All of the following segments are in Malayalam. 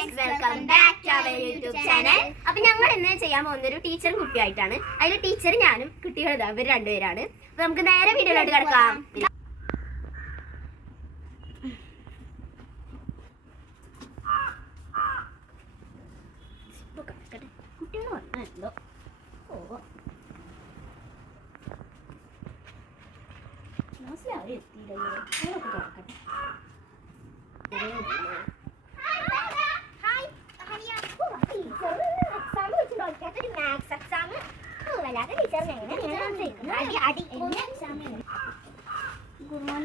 Guys, welcome back to our YouTube channel. അപ്പൊ ഞങ്ങൾ ഇന്ന് ചെയ്യാൻ പോകുന്ന ഒരു ടീച്ചറും കുട്ടിയായിട്ടാണ്. അതിൽ ടീച്ചർ ഞാനും കുട്ടികൾ ഇവർ രണ്ടുപേരാണ്. അപ്പൊ നമുക്ക് നേരെ വീഡിയോയിലോട്ട് കിടക്കാം. കുട്ടികൾ വന്നല്ലോ.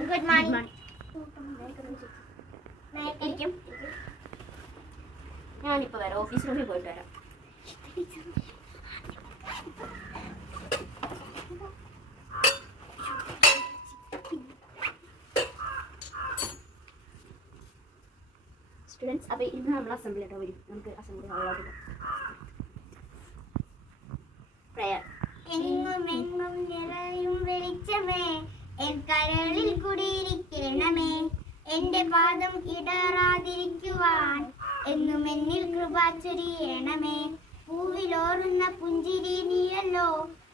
Good morning. ഞാനിപ്പോ വരാം, ഓഫീസ് റൂമിൽ പോയിട്ട് വരാം. സ്റ്റുഡൻസ്, അപ്പൊ ഇന്ന് നമ്മൾ അസംബ്ലി ആയിട്ട് വരും. നമുക്ക് അസംബ്ലി ഹാളിലോട്ട് പ്രയർ. എങ്ങുമെങ്ങും നിറയും വെളിച്ചമേ, എൻ കരളിൽ കുടിയിരിക്കണമേ. എന്റെ പാദം ഇടറാതിരിക്കുവാൻ എന്നും എന്നിൽ കൃപ ചൊരിയണമേ. പൂവിലോറുന്ന പുഞ്ചിരി നീയല്ലോ,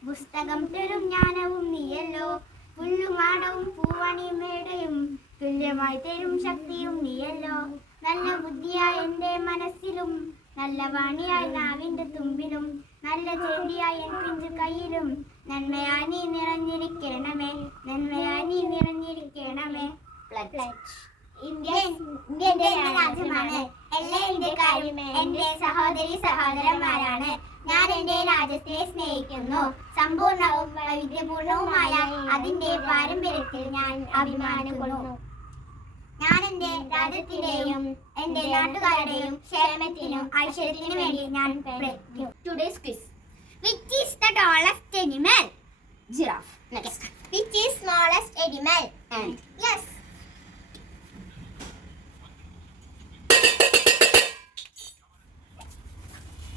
പുസ്തകം തരും ജ്ഞാനവും നീയല്ലോ. പുല്ലുമാടവും പൂവണിമേടയും തുല്യമായി തരും ശക്തിയും നീയല്ലോ. നല്ല ബുദ്ധിയായ എന്റെ മനസ്സിലും, നല്ല വാണിയായി നാവിന്റെ തുമ്പിലും, നല്ല ചെടിയായി എൻ പിഞ്ചു കയ്യിലും, നന്മയായി നീ നിറഞ്ഞിരിക്കണമേ, നന്മയായി നീ നിറഞ്ഞിരിക്കണമേ. ഇന്ത്യ എന്റെ രാജ്യമാണ്. എല്ലാ ഇന്ത്യക്കാരും എന്റെ സഹോദരി സഹോദരന്മാരാണ്. ഞാൻ എന്റെ രാജ്യത്തെ സ്നേഹിക്കുന്നു. സമ്പൂർണവും വൈവിധ്യപൂർണവുമായ അതിന്റെ പാരമ്പര്യത്തിൽ ഞാൻ അഭിമാനിക്കുന്നു. ഞാൻ എന്റെ രാജ്യത്തിന്റെയും എന്റെ നാട്ടുകാരുടെയും ക്ഷേമത്തിനും ഐശ്വര്യത്തിനും വേണ്ടി ഞാൻ പ്രയത്നിക്കും. Today's quiz. Which is the tallest animal? Giraffe. Next. Which is smallest animal? Ant. Yes.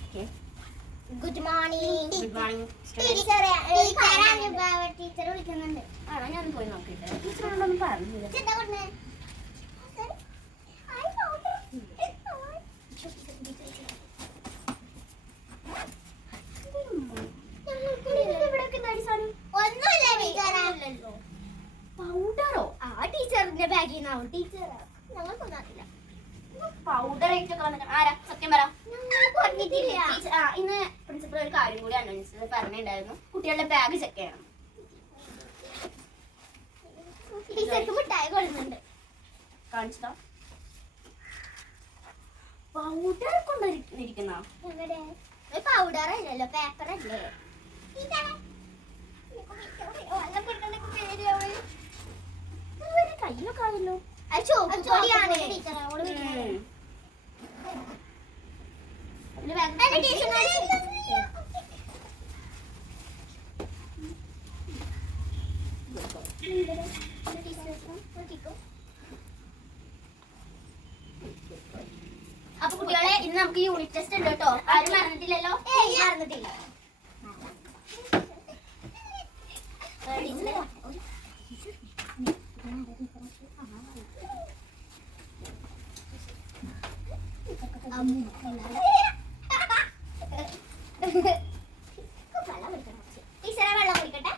Okay. Good morning. Good morning. Teacher വിളിക്കുന്നുണ്ട്. ആണോ? ഞാൻ പോയി നോക്കിയിട്ട് ടീച്ചറോടൊന്നും പറഞ്ഞില്ല. എന്താ പറഞ്ഞേ? പൗഡറോ? ആ ടീച്ചറിന്റെ ബാഗിൽ നിന്നാവും. ടീച്ചർ ഞങ്ങൾക്കൊന്നും അറിയില്ല. പൗഡർ ആയിട്ടൊക്കെ വന്നിട്ട് ആരാ? സത്യം പറ. പറഞ്ഞിട്ടില്ല. ഇന്ന് പ്രിൻസിപ്പൾ ഒരു കാര്യം കൂടി അനൗൺസ് പറഞ്ഞിട്ടുണ്ടായിരുന്നു. കുട്ടികളുടെ ബാഗ് ചെക്ക് ചെയ്യണം. ടീച്ചർക്ക് മിഠായി കൊടുക്കുന്നുണ്ട്. കാണിച്ചോ? പൗഡർ കൊണ്ടിരിക്കുന്ന എവിടെ? പൗഡർ അല്ലല്ലോ, പേപ്പർ അല്ലേ? കയ്യിലൊക്കെ ആയല്ലോ. അത് ചോപ്പ് പൊടിയാണ്. ടീച്ചറോട് അപ്പൊ കുട്ടികളെ, ഇന്ന് നമുക്ക് യൂണിറ്റ് ടെസ്റ്റ് ഉണ്ട് കേട്ടോ. ആരും മറന്നിട്ടില്ലല്ലോ? മറന്നിട്ടില്ല. ടീച്ചറെ വെള്ളം കുടിക്കട്ടെ.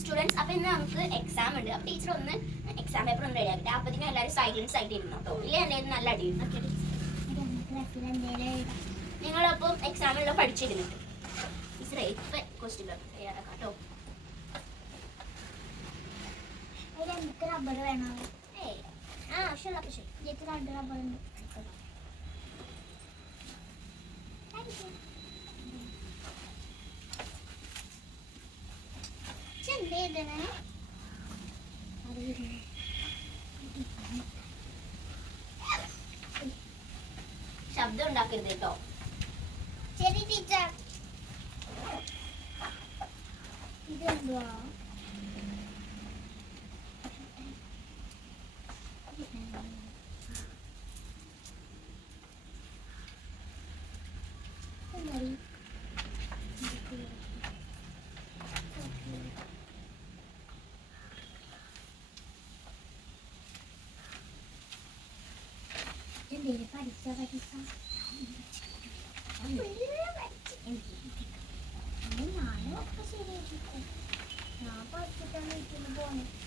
സ്റ്റുഡൻസ്, അപ്പൊ ഇന്ന് നമുക്ക് എക്സാം ഉണ്ട്. അപ്പൊ ടീച്ചർ ഒന്ന് എക്സാം പേപ്പർ ഒന്ന് റെഡി ആക്കട്ടെ. അപ്പത്തിന് എല്ലാവരും സൈലൻസ് ആയിട്ട് ഇരുന്നു കേട്ടോ. ഇല്ലേ എന്തായാലും നല്ല അടി. നിങ്ങളപ്പം എക്സാമിലുള്ള പഠിച്ചിരുന്നുണ്ട്. ടീച്ചറെ ഇപ്പൊ ക്വസ്റ്റ്യൻ പേപ്പർ തയ്യാറാക്കാം കേട്ടോ. റബ്ബർ വേണോ? ആവശ്യമുള്ളപ്പോ ശരി. എനിക്ക് 2 റബ്ബർ ഉണ്ട്. ശബ്ദം ഉണ്ടാക്കരുത് കേട്ടോ. ശരി ടീച്ചർ. ഇതെന്തുവാ?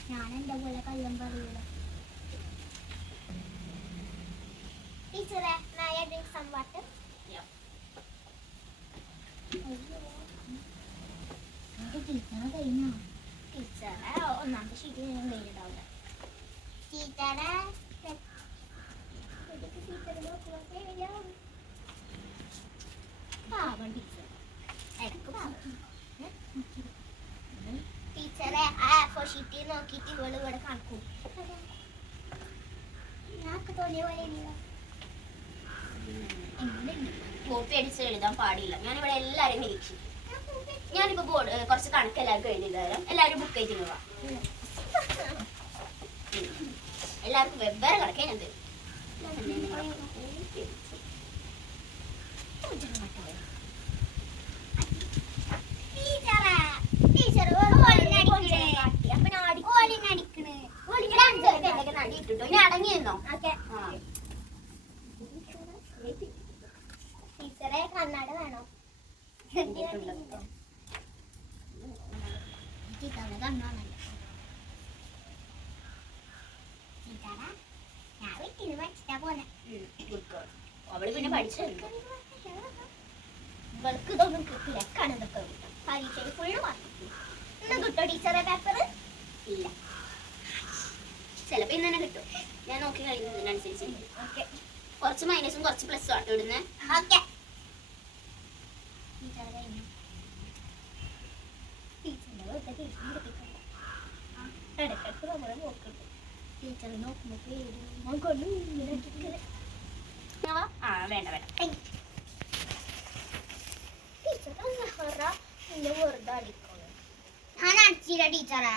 ഞാൻ എന്റെ പോലെ കള്ളം പറയൂല ടീച്ചറെ സം വാട്ടർ ടീച്ചറെ കഴിഞ്ഞോ ടീച്ചറെ ഒന്നാമത്തെ ഷീറ്റ് കഴിഞ്ഞിട്ടുണ്ടാവില്ല ടീച്ചറെ പാവം ടീച്ചർ ഇടക്ക് ടീച്ചറെ ആ ഫോർ ഷീറ്റ് നോക്കിയിട്ട് ഇവള് ഇവിടെ കണക്കും ഞാനൊക്കെ തോന്നിയ പോലെ കോപ്പി അടിച്ച് എഴുതാൻ പാടില്ല. ഞാനിവിടെ എല്ലാവരും നിരീക്ഷിക്കും. ഞാനിപ്പോ ബോർഡ് കുറച്ച് കണക്ക് എല്ലാവർക്കും എഴുതി തരാം. എല്ലാവരും ബുക്ക് ആയിട്ട് പോവാം. എല്ലാവർക്കും വെവ്വേറെ കണക്കേ ഞാൻ തരും. ഇട്ടിട്ടോ ഇനി അടങ്ങിയിരുന്നോ? ടീച്ചറെ കണ്ണാട വേണോ? അവള് പിന്നെ പഠിച്ചു ഇവൾക്ക് ഇതൊന്നും കിട്ടില്ല കണതൊക്കെ പരീക്ഷയിൽ ഫുള്ള് മാർക്ക് ഇന്ന് കിട്ടോ ടീച്ചറെ പേപ്പർ ഇല്ല. ചിലപ്പോ ഇന്ന് തന്നെ കിട്ടും. ഞാൻ നോക്കി കഴിയുന്നതിനനുസരിച്ച് ഓക്കെ കുറച്ച് മൈനസും കുറച്ച് പ്ലസും ആട്ടോ ഇടുന്നേ. ഓക്കെ ടീച്ചറെ കഴിഞ്ഞു ടീച്ചറിന്റെ വെറുതെ ടീച്ചർ പഠിപ്പിക്കണം ഇടയ്ക്കിടയ്ക്ക് നമ്മളെ നോക്കുന്നുണ്ട് ടീച്ചറെ നോക്കുമ്പോൾ പേര് കൊണ്ട് ഇങ്ങനെ ആ വേണ്ട വേണ്ട. ഞാൻ അടിച്ചില്ല ടീച്ചറെ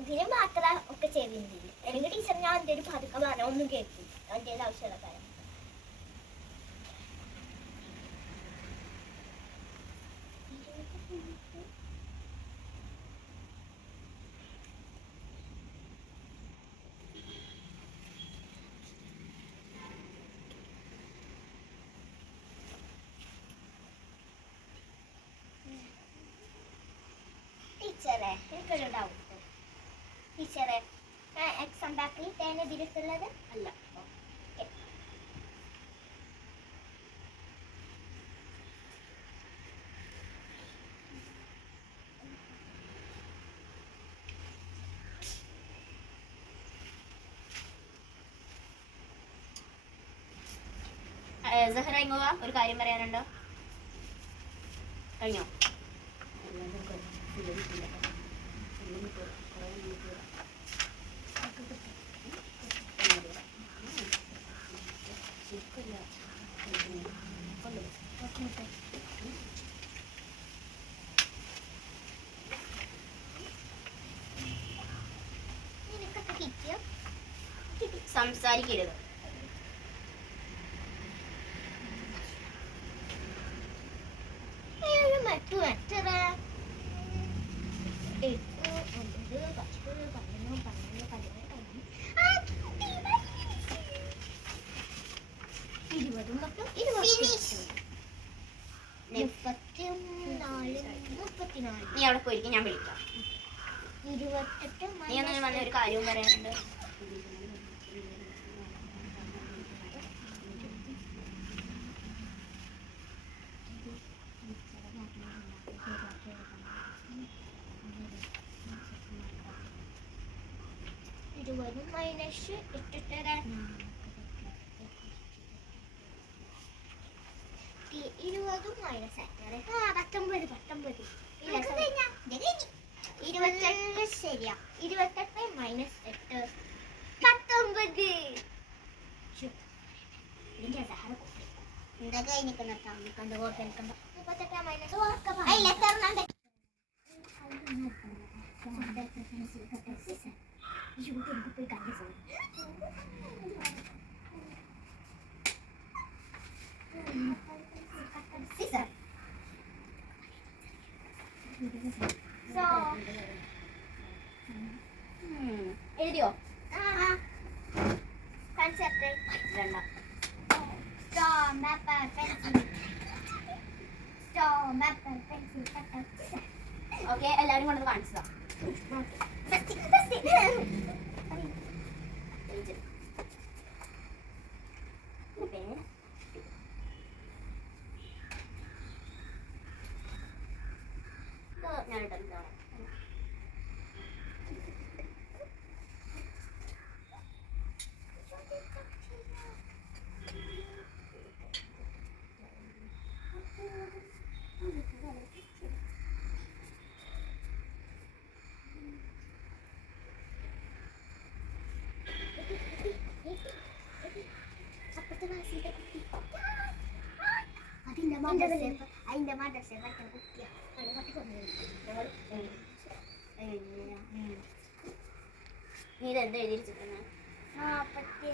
ഇതിന് മാത്രം ഒക്കെ ചെയ്തില്ല അല്ലെങ്കിൽ ടീച്ചർ ഞാൻ എന്തേലും പതുക്കെ പറഞ്ഞ ഒന്നും കേൾക്കും എന്തേലും ആവശ്യമുള്ള കാര്യം ടീച്ചറെ എനിക്കൊരു ഡൗട്ട് ടീച്ചറെ എക്സാം ബാക്കിൽ തേനെ തിരുത്തുള്ളത് അല്ല. സഹറ ഇങ്ങോവാ, ഒരു കാര്യം പറയാനുണ്ടോ? കഴിഞ്ഞോ? സംസാരിക്കരുത്. നീ അവിടെ പോയിരിക്കും, ഞാൻ വിളിക്കാം. നീ ഒന്നും വന്ന ഒരു കാര്യവും പറയാനുണ്ട്. മൈനസ് ഇട്ടിട്ട് 20 മൈനസ് 19 28 ശരിയാ 28 മൈനസ് 8 19 എന്താ കഴിഞ്ഞിരിക്കുന്ന കണ്ട് ഓർക്കണ്ട 38 മൈനസ് എഴുതിയോ? കൺസെപ്റ്റ് വേണ്ട. Stone, paper, pencil. Stone, paper, pencil, paper. Okay, എല്ലാവരും കൊണ്ടൊന്ന് കാണിച്ചതാ. ഞാനിട്ടോ അതിന്റെ മദ്രസ പഠിക്കുന്ന കുട്ടിയാ. നീ ഇതെന്താ എഴുതിയിരിച്ചിട്ടുണ്ട്? 40.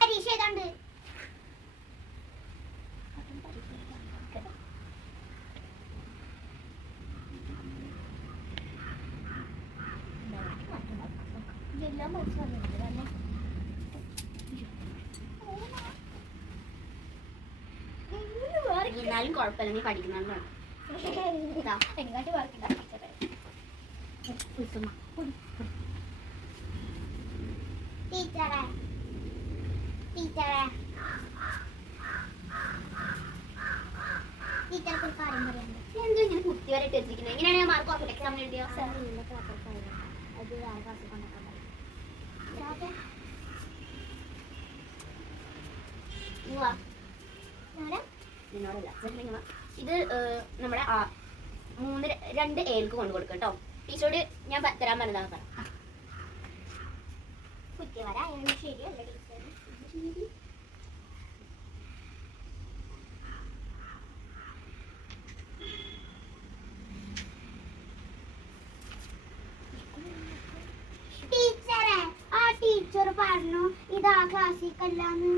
പരീക്ഷ ഏതാണ്ട് എല്ലാം മനസ്സിലാകുന്നുണ്ട് തന്നെ. എന്നാലും കുഴപ്പമില്ല, നീ പഠിക്കുന്നതാണ്. എങ്ങാട്ട് വർക്കില്ല ടീച്ചറെ ടീച്ചറെ ടീച്ചർക്ക് ഒരു കാര്യം പറയുന്നുണ്ട്. എന്തോ ഇങ്ങനെ കുത്തി വരെ ഇട്ടിരിക്കുന്നത്? എങ്ങനെയാണ് ഞാൻ മാർക്ക് ഓഫ് എക്സാമിന് എഴുതിയോ? അത് ക്ലാസ്സിൽ കൊണ്ടാക്കാൻ പറയും. നിന്നോടല്ല, ഇത് നമ്മുടെ 2 ഏൽക്ക് കൊണ്ട് കൊടുക്കുക കേട്ടോ. ടീച്ചറോട് ഞാൻ തരാൻ പറഞ്ഞതാണ്. പറ കുത്തി വര അയാൾ ശരിയല്ല ടീച്ചർ. ടീച്ചറെ ആ ടീച്ചർ പറഞ്ഞു ഇതാ ക്ലാസ്സിക്കല്ലാന്ന്.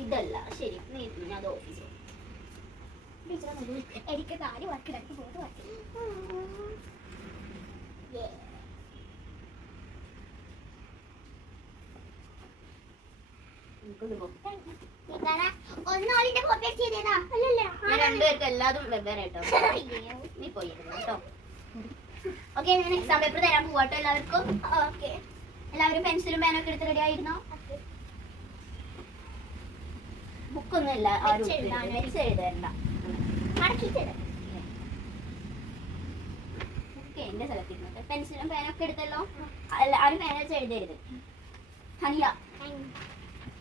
ഇതല്ല ശരി, നീ അത് ഓഫീസിൽ എനിക്ക് 4 വർക്ക് 3 വർക്ക്. ഒന്നോളിന്റെ കോപ്പി ചെയ്തതാ അല്ലല്ലോ. രണ്ടുപേർക്കും എല്ലാതും വെവ്വേറെ കേട്ടോ. നീ പോയി കേട്ടോ. ഓക്കെ, ഞാൻ എക്സാം പേപ്പർ തരാൻ പോവാട്ടോ എല്ലാവർക്കും. ഓക്കെ എല്ലാവരും പെൻസിലും പേനൊക്കെ എടുത്ത് റെഡി ആയിരുന്നോ? ബുക്കൊന്നും ഇല്ല, ആരും വെച്ച് എഴുതണ്ട. ബുക്ക് എന്റെ സ്ഥലത്തിരുന്നത്. പെൻസിലും പേനൊക്കെ എടുത്തല്ലോ. അല്ല, ആരും പേന വെച്ച് എഴുതരുത്. ഹനിയ,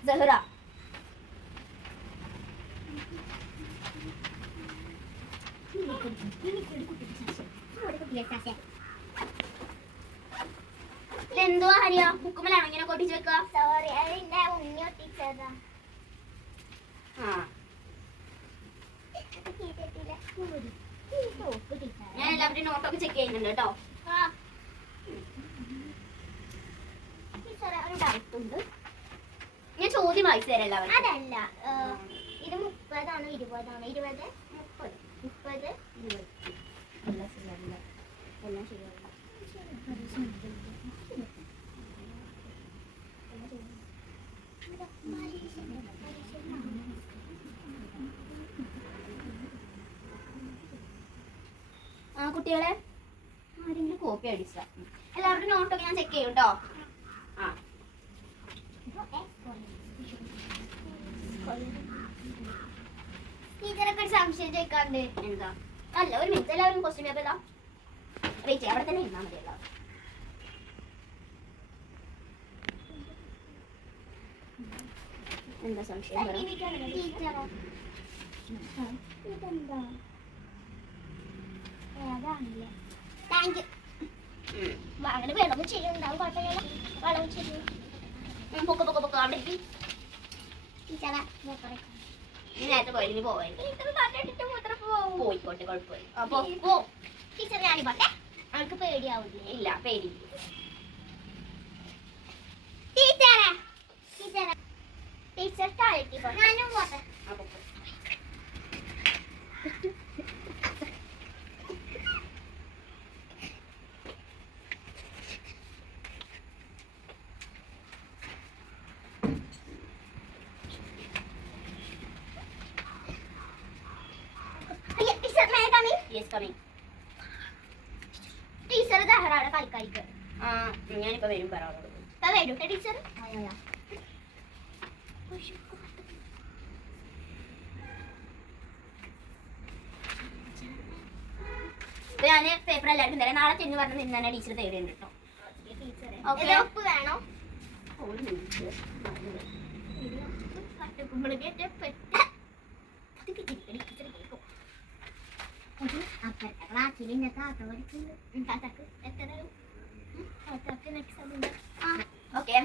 സഹറ, ഇതെന്തുവാ ഹരിയ? ബുക്കുമലാണോ ഇങ്ങനെ കൊട്ടിച്ച് വെക്കുക? സോറി അതിന്റെ ഉണ്ണി ഒട്ടിച്ചതാ. ഞാൻ എല്ലാവരുടെയും നോട്ടൊക്കെ ചെക്ക് ചെയ്യുന്നുണ്ട് കേട്ടോ. ഒരു ഡൗട്ട് ഉണ്ട്. ഞാൻ ചോദ്യം വായിച്ചു തരാം എല്ലാവരും. അതല്ല ഇത് 30 ആണോ 20 ആണോ? 20 30 എല്ലാം ശരിയാവില്ല, എല്ലാം ശരിയാവില്ല. കുട്ടികളെ ആരെങ്കിലും കോപ്പി അടിച്ച എല്ലാവരുടെയും നോട്ടൊക്കെ ഞാൻ ചെക്ക് ചെയ്യും കേട്ടോ. ടീച്ചറൊക്കെ ഒരു സംശയം ചോദിക്കാണ്ട്. എന്താ? അല്ല, ഒരു മിനിറ്റ്, എല്ലാവരും ക്വസ്റ്റ്യൻ പേപ്പർ ഇതാ വെയിറ്റ് ചെയ്യാം. അവിടെ തന്നെ ഇരുന്നാൽ മതി എല്ലാവരും. എന്താ സംശയം? ടീച്ചറോ ഇതെന്താ? അതാണല്ലേ. Thank you. അങ്ങനെ വെള്ളവും ശരിയുണ്ടാവും, കുഴപ്പമില്ല. വെള്ളവും ശരിയും പൊക്ക പൊക്ക പൊക്ക അവിടെ ഇരിക്ക്. ടീച്ചറെ നീ നേരത്തെ പോയി, നീ പോയി പോയിക്കോട്ടെ, കുഴപ്പമില്ല. അപ്പൊ ടീച്ചർ ഞാൻ പോട്ടെ. അവൾക്ക് പേടിയാവില്ലേ? ഇല്ല, പേടി. ടീച്ചറെ ടീച്ചർ ടീച്ചർ ഞാനും പോട്ടെ. ടീച്ചർ ദഹറാണ് കളിക്കാരിക്ക്. ഞാനിപ്പോ വരും പറയാറുള്ളൂ. വരൂട്ടെ ടീച്ചർ. ഞാന് പേപ്പർ എല്ലാവർക്കും തരാം. നാളെ ചെന്ന് പറഞ്ഞ് നിന്ന് തന്നെ ടീച്ചർ തേടുന്നുണ്ട് കേട്ടോ. ഓക്കെ, ഉപ്പ് വേണോ? ഓക്കെ,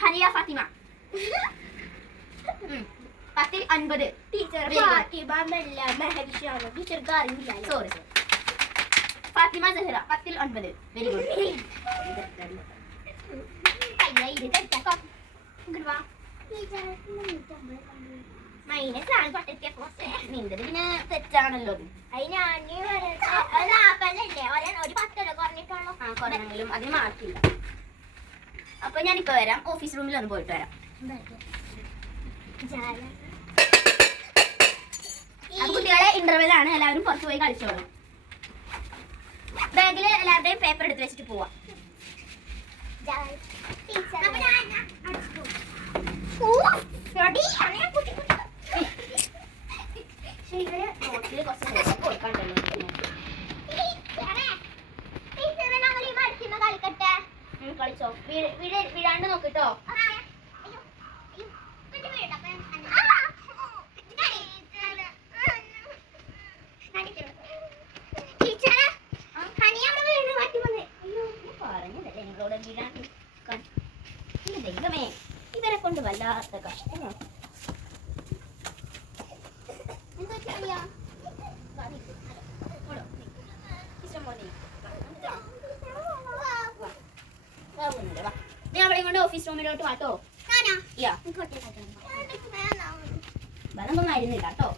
ഹനിയ ഫാത്തിമ 10ൽ 50. ടീച്ചർ ഫാത്തിമ മെല്ല മെഹരിഷാണ്. ടീച്ചർക്ക് അറിയില്ല. സോറി ഫാത്തിമ സഹറ 10ൽ 9. Very good. മൈനസ് ആണ് പട്ടത്തിയ കോസ്. നിന്റെ പിന്നെ തെറ്റാണല്ലോ. അതിന് ഒരു 10 കുറഞ്ഞിട്ടുള്ളൂ. കുറഞ്ഞെങ്കിലും അതിന് മാർക്കില്ല. അപ്പൊ ഞാനിപ്പോ വരാം. ഓഫീസ് റൂമിൽ ഒന്ന് പോയിട്ട് വരാം. അപ്പൊ കുട്ടികളെ ഇന്റർവെൽ ആണ്. എല്ലാവരും പുറത്ത് പോയി കളിച്ചോളൂ. ബാഗില് എല്ലാവരുടെയും പേപ്പർ എടുത്ത് വെച്ചിട്ട് പോവാം. കളിച്ചോ, വീഴാണ്ട് നോക്കിട്ടോ. പറഞ്ഞതല്ലേ നിങ്ങളോട് വീഴാണ്ട്. ദൈവമേ, ഇവരെ കൊണ്ട് വല്ലാത്ത കഷ്ടമാണ്. ഞാൻ അവിടെ കൊണ്ട് ഓഫീസ് റൂമിലോട്ട് വാട്ടോ. വേറൊന്നും മരുന്നില്ല കേട്ടോ.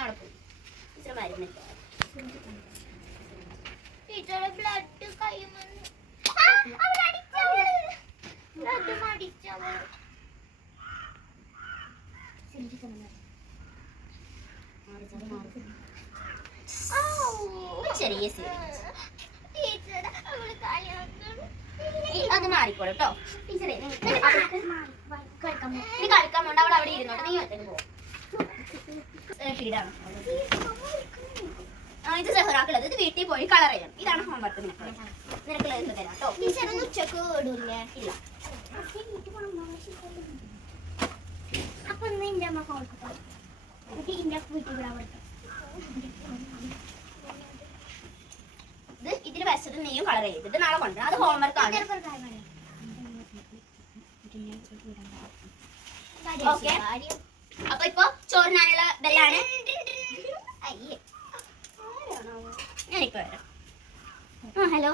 അവിടെ പോയി ടീച്ചർ മരുന്നില്ല. ടീച്ചറെ ബ്ലഡ് കയ്യുമെന്ന് ചെറിയ അത് മാറിക്കോളൂ കേട്ടോ. ടീച്ചറെ കളിക്കാൻ പോണ്ട. അവിടെ ഇരുന്നോട്ടെ. നീ ഒറ്റക്ക് പോ. ഫീഡാണ് ഇത് സെഹറാക്കുള്ളത്. ഇത് വീട്ടിൽ പോയി കളർ ചെയ്യണം. ഇതാണ് ഹോംവർക്ക്. നിനക്കുള്ളത് തരാം കേട്ടോ. ടീച്ചറൊന്നും ഉച്ചക്ക് വിടൂല്ലേ? ഇല്ല. അപ്പൊ ഇന്ന് എന്റെ അമ്മ കോൾക്കട്ടെ. എന്റെ വീട്ടിൽ വിടാൻ പറ്റും. ഇത് ഇതിന് വശത്ത് നീയും കളർ ചെയ്തിട്ട് നാളെ കൊണ്ടുവരാം. അത് ഹോംവർക്ക് ആണ്. ഓക്കെ, അപ്പൊ ഇപ്പൊ ചോറിനാനുള്ള ബെല്ലാണ്. ഞാനിപ്പോ വരാം. Hello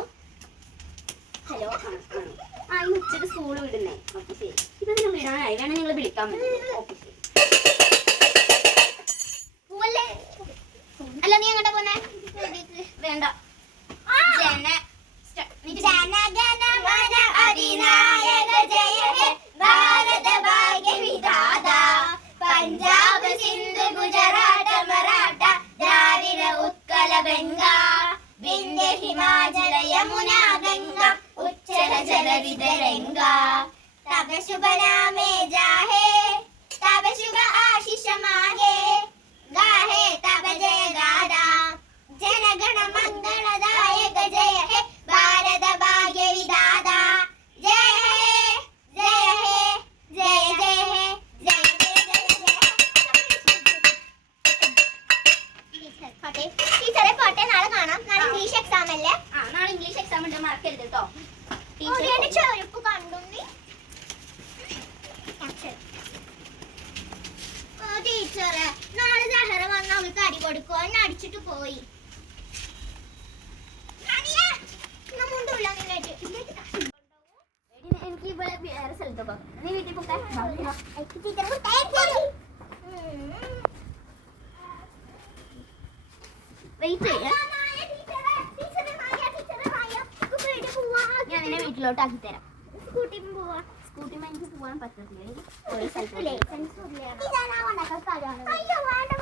hello. ഇന്ന് ഉച്ചക്ക് സ്കൂൾ വിടുന്നേ. ഓക്കെ ശരി. ഇതൊന്നും വിടാനായി. വേണം നിങ്ങൾ വിളിക്കാൻ പറ്റും. ഓക്കെ ശരി. അല്ല, നീ എങ്ങോട്ടാ പോന്നെ? വേണ്ട. പഞ്ചാബ്, സിന്ധു, ഗുജറാത്ത്, മറാഠ, ദ്രാവിഡ, ഉത്കല, ബംഗ, വിന്ധ്യ, ഹിമാചല, യമുന, ഗംഗ, ഉച്ചല, ജല, വിതരംഗ. തബ ശുഭ നാമേ ജാഹേ, തബ ശുഭ ആശിഷ മാഹേ, ഗാഹേ തബ ജയ ഗാഥാ, ജനഗണ മംഗളദായക ജയ ഹേ ഭാരത ഭാഗ്യ വിധാത. ജയ ഹേ ജയ ഹേ ജയ ജയ ഹേ ജയ ജയ ജയ. ടീച്ചറെ പോട്ടെ, നാളെ കാണാം. നാളെ ഇംഗ്ലീഷ് എക്സാം അല്ലേ? നാളെ ഇംഗ്ലീഷ് എക്സാം ഉണ്ട്. മറക്കരുത് കേട്ടോ. ചെറുപ്പ് കണ്ടു ടീച്ചറെ. നാളെ സഹറ വന്ന് അവൾക്ക് അടി കൊടുക്കോ? എന്നെ അടിച്ചിട്ട് പോയി. എനിക്ക് ഇവിടെ വേറെ സ്ഥലത്തൊക്കെ. നീ വീട്ടിൽ പോട്ടെ. വെയിറ്റ് ചെയ്യ. ഞാൻ നിന്നെ വീട്ടിലോട്ട് ആക്കി തരാം. സ്കൂട്ടി പോവാ. സ്കൂട്ടി എനിക്ക് പോകാൻ പറ്റത്തില്ല. ലൈസൻസ് ഇല്ല. അയ്യോ വേണ്ട